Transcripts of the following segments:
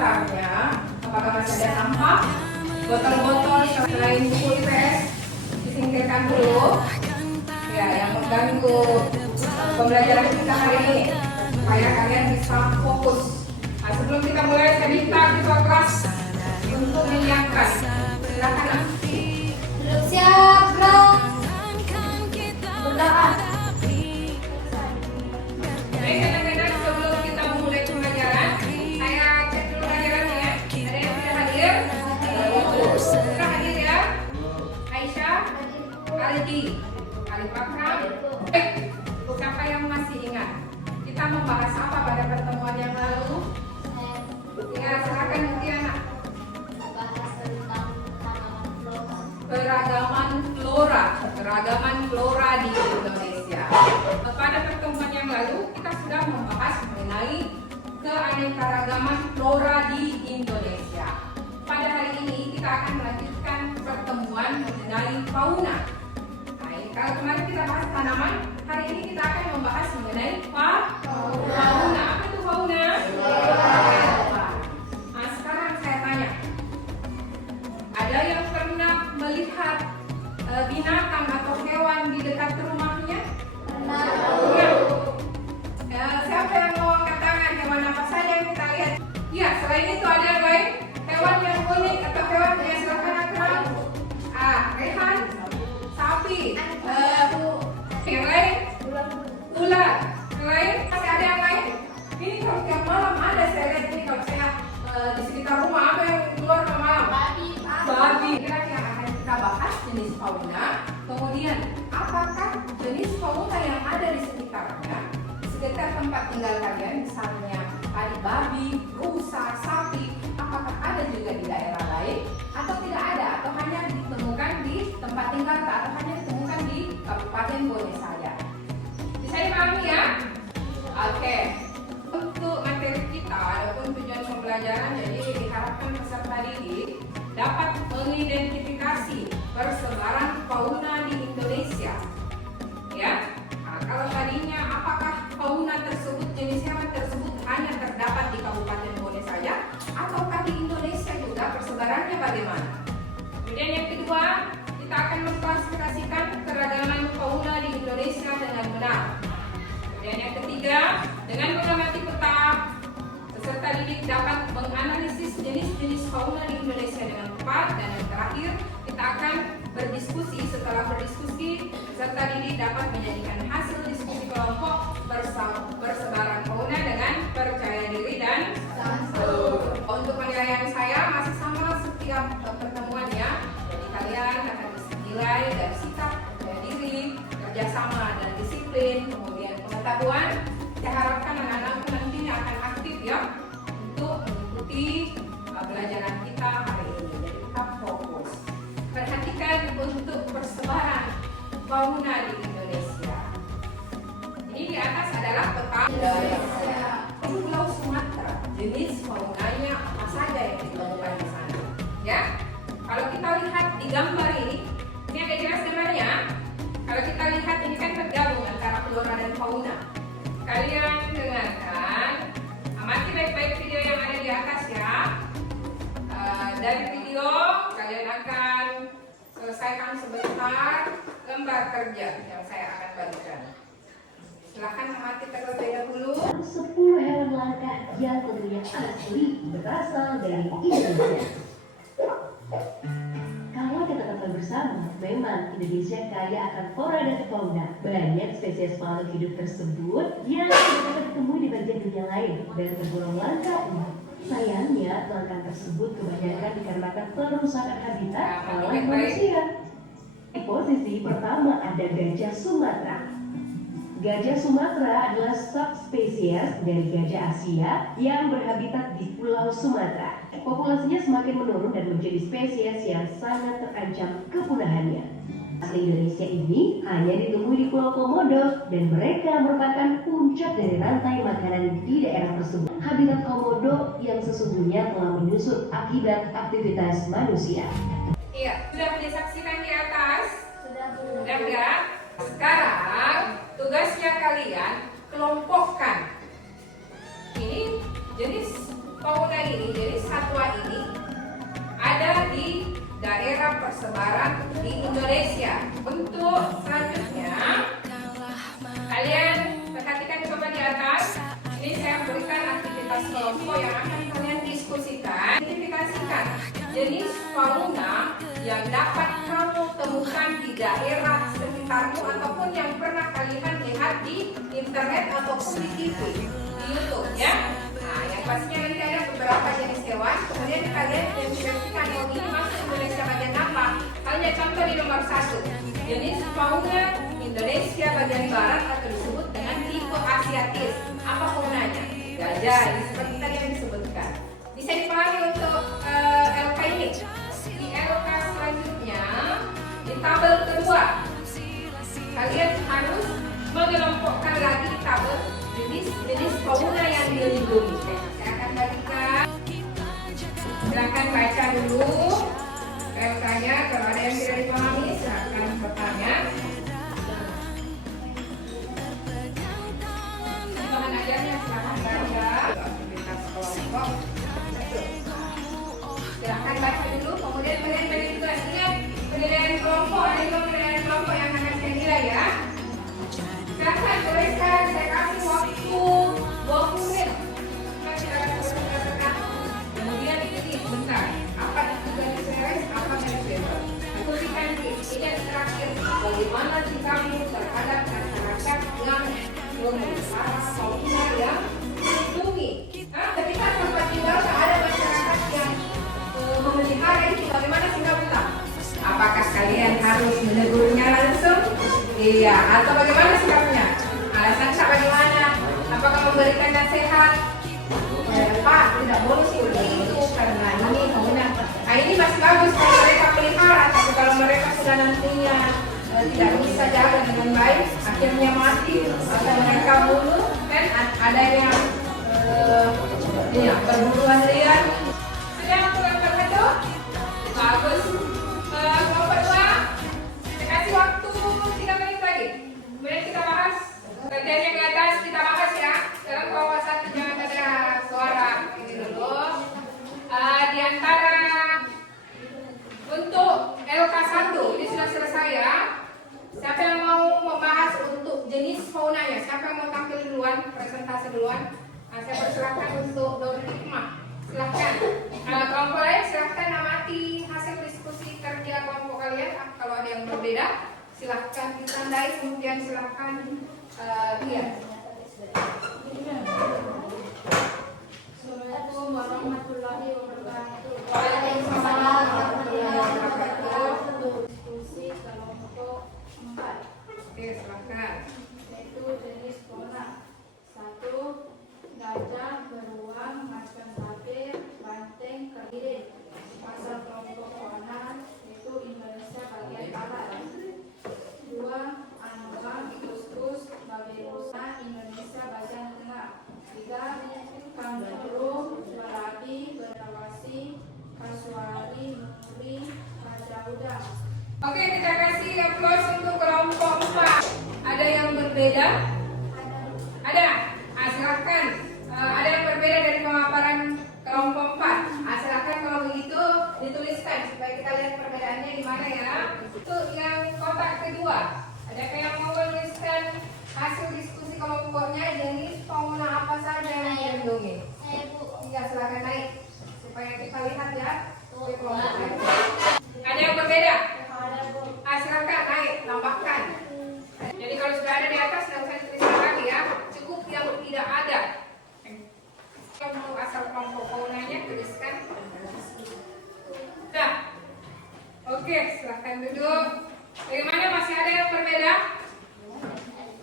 sekitarnya, apakah masih ada sampah, botol-botol selain buku IPS disingkirkan dulu ya, yang mengganggu pembelajaran kita hari ini, supaya kalian bisa fokus. Nah, sebelum kita mulai, saya minta ketua kelas untuk menyiapkan. Silakan. Siap, gerak. Berdoa. Baik, kadang-kadang sebelum kita memulai pembelajaran, saya cek dulu pelajarannya ya. Ada yang sudah hadir? Sudah hadir ya? Aisyah, Aldi, Arif Akram. Baik, siapa yang masih ingat? Kita membahas apa pada pertemuan yang lalu? Ya, silakan Mutiana. Keragaman flora di Indonesia. Pada pertemuan yang lalu kita sudah membahas mengenai keanekaragaman flora di Indonesia. Pada hari ini kita akan melanjutkan pertemuan mengenai fauna. Nah, ini kalau kemarin kita bahas tanaman, hari ini kita akan membahas mengenai fauna. Apa itu fauna? Nah, sekarang saya tanya, ada yang pernah melihat binatang atau hewan di dekat rumahnya? Siapa yang mau angkat tangan? Hewan apa saja yang kita lihat? Ya, selain itu ada lain hewan yang unik atau hewan yang silakan Akram. Rehan, sapi, yang lain, ular, yang lain, masih ada yang lain? Ini kalau tiap malam ada, saya lihat ini kalau saya di sekitar rumah, apa yang keluar ke malam? Babi. Kira-kira akan kita bahas jenis fauna, kemudian apakah jenis fauna yang ada di sekitarnya, di sekitar tempat tinggal kalian, misalnya tadi babi, rusa, sapi, apakah ada juga di daerah lain atau tidak ada, atau hanya ditemukan di tempat tinggal atau hanya ditemukan di Kabupaten Bone saja? Bisa dipahami ya? Oke. Untuk materi kita ataupun tujuan pembelajaran, jadi diharapkan peserta didik dapat mengidentifikasi persebaran fauna di Indonesia. Ya, nah, kalau tadinya apakah fauna tersebut, jenis hewan tersebut hanya terdapat di Kabupaten Bone saja, ataukah di Indonesia juga persebarannya bagaimana? Kemudian yang kedua, kita akan mengklasifikasikan keragaman fauna di Indonesia dengan benar. Kemudian yang ketiga, dengan mengamati peta, peserta didik dapat menganalisis jenis-jenis fauna di Indonesia dengan tepat. Dan yang terakhir, kita akan berdiskusi. Setelah berdiskusi, peserta didik dapat menjadikan hasil diskusi kelompok persebaran fauna dengan percaya diri dan untuk penilaian saya masih sama setiap pertemuannya. Jadi kalian akan dinilai dari sikap, percaya diri, kerjasama dan disiplin, kemudian pengetahuan. Saya harapkan anak-anakku nantinya akan aktif ya untuk mengikuti pelajaran kita hari ini. Jadi tetap fokus. Perhatikan untuk persebaran fauna di Indonesia. Ini di atas adalah peta dari Pulau Sumatera. Jenis faunanya apa saja yang ditemukan di sana? Ya, kalau kita lihat di gambar ini agak jelas gambarnya. Kalau kita lihat ini kan tergabung antara flora dan fauna. Kalian dengarkan, amati baik-baik video yang ada di atas ya. Dari video kalian akan selesaikan sebentar gambar kerja yang saya akan bagikan. Silahkan amati terlebih dahulu. 10 hewan langka yang tentunya asli berasal dari Indonesia. Kalau kita ketahui bersama, memang Indonesia kaya akan flora dan fauna. Banyak spesies makhluk hidup tersebut yang tidak dapat ditemui di bagian dunia lain dan tergolong langka. Sayangnya, langka tersebut kebanyakan dikarenakan perusakan habitat oleh manusia. Di posisi pertama ada gajah Sumatera. Gajah Sumatera adalah subspesies dari gajah Asia yang berhabitat di Pulau Sumatera. Populasinya semakin menurun dan menjadi spesies yang sangat terancam kepunahannya. Asli Indonesia ini hanya ditemui di Pulau Komodo dan mereka merupakan puncak dari rantai makanan di daerah tersebut. Habitat Komodo yang sesungguhnya telah menyusut akibat aktivitas manusia. Iya, sudah disaksikan di atas? Sudah. Ya? Sekarang tugasnya kalian kelompokkan. Ini jenis fauna ini, jenis satwa ini ada di daerah persebaran di Indonesia. Untuk selanjutnya, kalian perhatikan coba di atas. Ini saya berikan aktivitas kelompok yang akan kalian diskusikan. Identifikasikan jenis fauna yang dapat kamu temukan di daerah sekitarmu ataupun yang pernah kalian lihat di internet ataupun di TV, di YouTube ya. Nah, yang pastinya nanti ada beberapa jenis hewan. Kemudian kalian identifikasikan oh ini masuk Indonesia bagian apa. Kalian contoh di nomor 1, jenis fauna Indonesia bagian barat atau disebut dengan tipe Asiatis. Apa faunanya? Gajah, seperti tadi yang disebutkan. Bisa dipahami untuk LK ini. Di LK selanjutnya, di tabel kedua, kalian harus mengelompokkan lagi di tabel jenis fauna yang dilindungi. Saya akan bagikan. Silakan baca dulu LK-nya. Kalau ada yang tidak dipahami, silakan bertanya. Teman ajarnya silakan baca aktivitas kelompok. Silakan baca dulu, kemudian kalian bagi juga. Ingat, penilaian kelompok ada juga penilaian kelompok yang akan saya nilai ya. Silakan tuliskan, saya kasih waktu 20 menit. Kemudian ini bentar. Apa itu garis series, apa garis bebas? Tuliskan ini yang terakhir. Bagaimana sikapmu terhadap masyarakat yang memelihara fauna yang dilindungi? Ketika tempat tinggal ada masyarakat yang memelihara itu, bagaimana sikap kita? Apakah kalian harus menegurnya langsung? Iya, atau bagaimana sikapnya? Alasan tak bagaimana? Apakah memberikan nasihat? Pak, tidak boleh seperti itu karena ini kemudian. Nah ini masih bagus kalau mereka pelihara, tapi kalau mereka sudah nantinya tidak bisa jaga dengan baik, akhirnya mati atau mereka bunuh, kan ada yang perburuan liar. Sudah untuk yang itu bagus. Kelompok 2, saya kasih waktu 3 menit lagi. Kemudian kita bahas kerjanya ke atas, kita bahas ya. Sekarang bawa satu jangan ada suara ini dulu. Di antara untuk LK1 ini sudah selesai ya. Siapa yang mau membahas untuk jenis faunanya? Siapa yang mau tampil duluan, presentasi duluan? Nah, saya persilahkan untuk Dori Hikmah. Silahkan. Kelompok lain silahkan amati hasil diskusi kerja kelompok kalian. Kalau ada yang berbeda, silahkan ditandai. Kemudian silahkan lihat. Assalamualaikum warahmatullahi wabarakatuh. Waalaikumsalam warahmatullahi wabarakatuh. Diskusi kelompok 4. Oke, silahkan. Yaitu jenis fauna. 1. Gajah, beruang, macan tapir, banteng, kepiting. Pasal kelompok fauna yaitu Indonesia bagian barat. 2. Anoa, kuskus, babirusa, Indonesia bagian tengah. 3. Kangguru, barabi, berawasi, kasuari, muri, raja udang. Oke, kita kasih aplaus untuk kelompok 4. Ada yang berbeda? Ada? Silahkan. Ada yang berbeda dari pemaparan kelompok 4. Silahkan kalau begitu dituliskan supaya kita lihat perbedaannya di mana ya. Itu yang kotak kedua. Adakah yang mau menuliskan hasil diskusi kelompoknya jenis fauna apa saja yang dilindungi? Saya Bu. Iya, silahkan naik supaya kita lihat ya. Ada yang berbeda? Silahkan naik, tambahkan. Jadi kalau sudah ada di atas, tidak usah dituliskan lagi ya. Cukup yang tidak ada. Untuk asal kelompok faunanya tuliskan. Nah, oke, silahkan duduk. Bagaimana, masih ada yang berbeda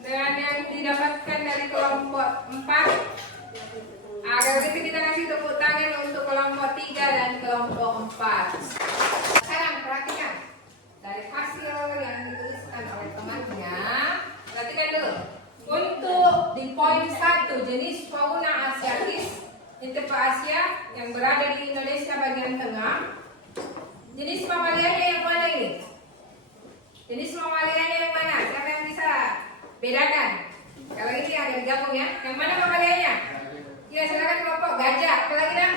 dengan yang didapatkan dari kelompok 4? Agar gitu kita kasih tepuk tangan untuk kelompok 3 dan kelompok 4. Sekarang perhatikan dari hasil yang dituliskan oleh temannya. Perhatikan dulu. Untuk di poin 1 jenis fauna Asiatis, tipe Asia yang berada di Indonesia bagian tengah. Jenis mamalianya yang mana ini? Jenis mamalianya yang mana? Siapa yang bisa bedakan? Kalau ini ada digabung ya. Yang mana mamalianya? Ya, silakan kelompok gajah. Apa lagi dah?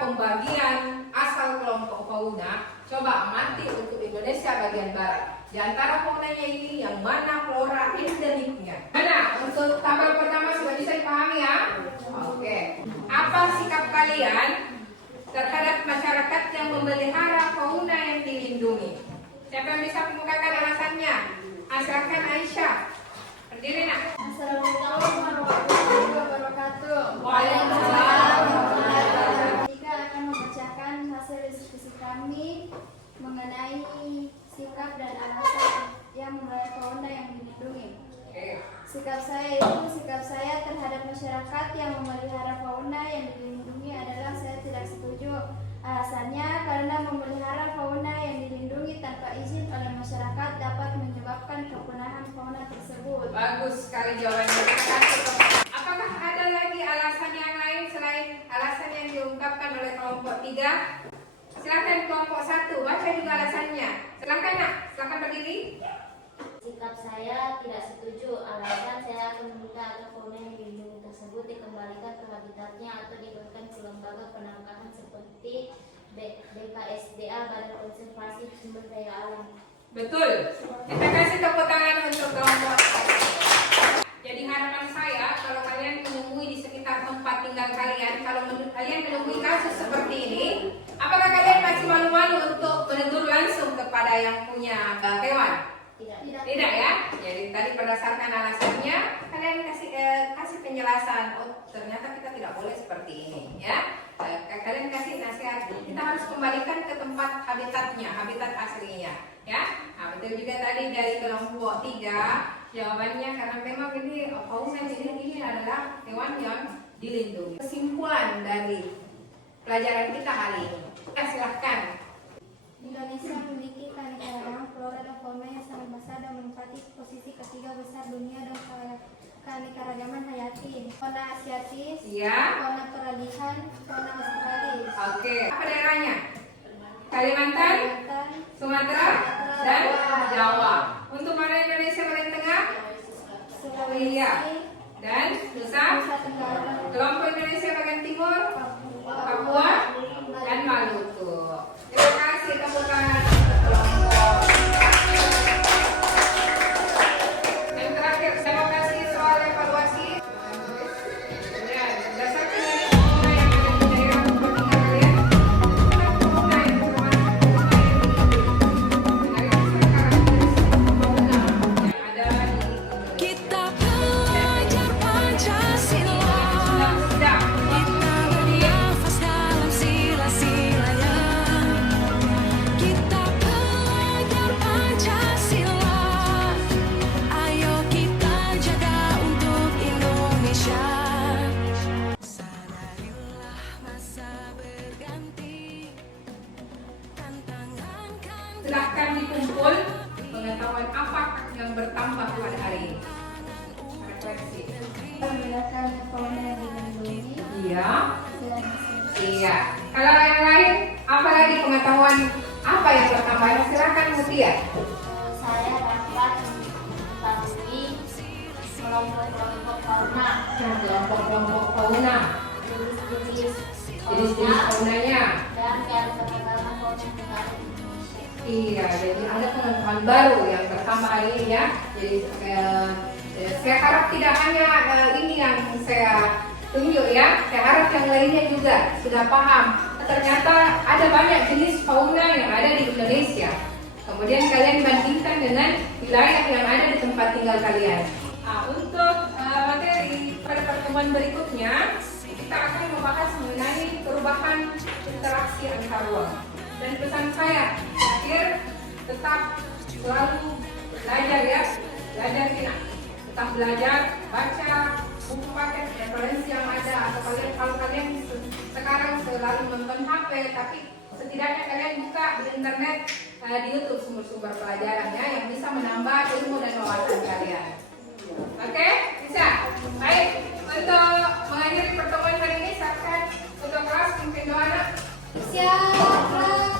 pembagian asal kelompok fauna, coba amati untuk Indonesia bagian barat. Di antara faunanya ini yang mana flora endemiknya? Mana? Untuk tabel pertama sudah bisa dipahami ya? Oke. Apa sikap kalian terhadap masyarakat yang memelihara fauna yang dilindungi? Siapa yang bisa mengemukakan alasannya? Silakan Aisyah. Berdiri nak. Assalamualaikum warahmatullahi wabarakatuh. Waalaikumsalam. Tiga akan membacakan hasil diskusi kami mengenai sikap dan alasan yang memelihara fauna yang dilindungi. Sikap saya terhadap masyarakat yang memelihara fauna yang dilindungi adalah saya tidak setuju. Alasannya karena memelihara fauna yang dilindungi tanpa izin oleh masyarakat dapat menyebabkan kepunahan fauna tersebut. Bagus sekali jawabannya. Terima kasih. Apakah ada lagi alasan yang lain selain alasan yang diungkapkan oleh kelompok 3? Silakan kelompok 1, baca juga alasannya. Silakan nak, silakan berdiri. Sikap saya tidak setuju. Alasan saya akan meminta agar fauna yang dilindungi tersebut dikembalikan ke habitatnya atau diberikan ke lembaga penangkaran seperti BKSDA, Badan Konservasi Sumber Daya Alam. Betul. Kita kasih tepuk tangan untuk kelompok 1. Jadi harapan saya kalau kalian menemui di sekitar tempat tinggal kalian, kalau kalian menemui kasus seperti ini, apakah kalian masih malu-malu untuk menegur langsung kepada yang punya hewan? Tidak ya. Jadi tadi berdasarkan alasannya kalian kasih penjelasan. Oh ternyata kita tidak boleh seperti ini ya. Kalian kasih nasihat. Kita harus kembalikan ke tempat habitatnya, habitat aslinya ya. Nah, betul juga tadi dari kelompok 3 jawabannya karena memang ini fauna ini adalah hewan yang dilindungi. Kesimpulan dari pelajaran kita hari ini. Silahkan. Indonesia memiliki keanekaragaman flora dan fauna yang sangat besar dan menempati posisi ketiga besar dunia dan keanekaragaman hayati. Fauna asiatis, Ya. fauna peralihan, fauna australis. Oke. Apa daerahnya? Kalimantan, Kalimantan, Sumatera, dan Jawa. Untuk mana Indonesia paling tengah? Iya. Sulawesi, Dan Nusa Nusa Tenggara, Kelompok Indonesia bagian timur, Papua, Papua, dan Maluku. Terima kasih tepuk tangan untuk kelompok. Yang terakhir, saya mau kasih soal evaluasi. Ya, berdasarkan dari fauna yang ada di daerah tempat tinggal kalian, fauna yang ada di Kita belajar Pancasila, Sudah. kita bernafas dalam sila-silanya. Kita belajar Pancasila, ayo kita jaga untuk Indonesia. Sadarilah masa berganti, tantangan kan Silahkan dikumpul pengetahuan apa yang bertambah pada hari ini. Refleksi. membedakan fauna yang dilindungi Iya. dan Iya. Kalau yang lain, apa lagi pengetahuan apa yang bertambah? Silakan Mutia. Saya dapat mengetahui kelompok-kelompok fauna, Kelompok-kelompok fauna, jenis-jenis jenis-jenis fauna, faunanya. dan keanekaragaman fauna yang ada di Indonesia. Iya, jadi ada pengetahuan baru yang bertambah hari ini ya. Jadi saya harap tidak hanya ini yang saya tunjuk ya. Saya harap yang lainnya juga sudah paham. Ternyata ada banyak jenis fauna yang ada di Indonesia. Kemudian kalian bandingkan dengan wilayah yang ada di tempat tinggal kalian. Nah, untuk materi pada pertemuan berikutnya, kita akan membahas mengenai perubahan interaksi antar ruang. Dan pesan saya, terakhir, tetap selalu belajar ya, belajar tidak. Tetap belajar, baca buku paket referensi yang ada, atau kalau kalian sekarang selalu nonton HP, tapi setidaknya kalian buka di internet, di YouTube sumber-sumber pelajarannya yang bisa menambah ilmu dan wawasan kalian. Oke, bisa? Baik, untuk mengakhiri pertemuan hari ini, silakan untuk kelas mungkin doa. siap.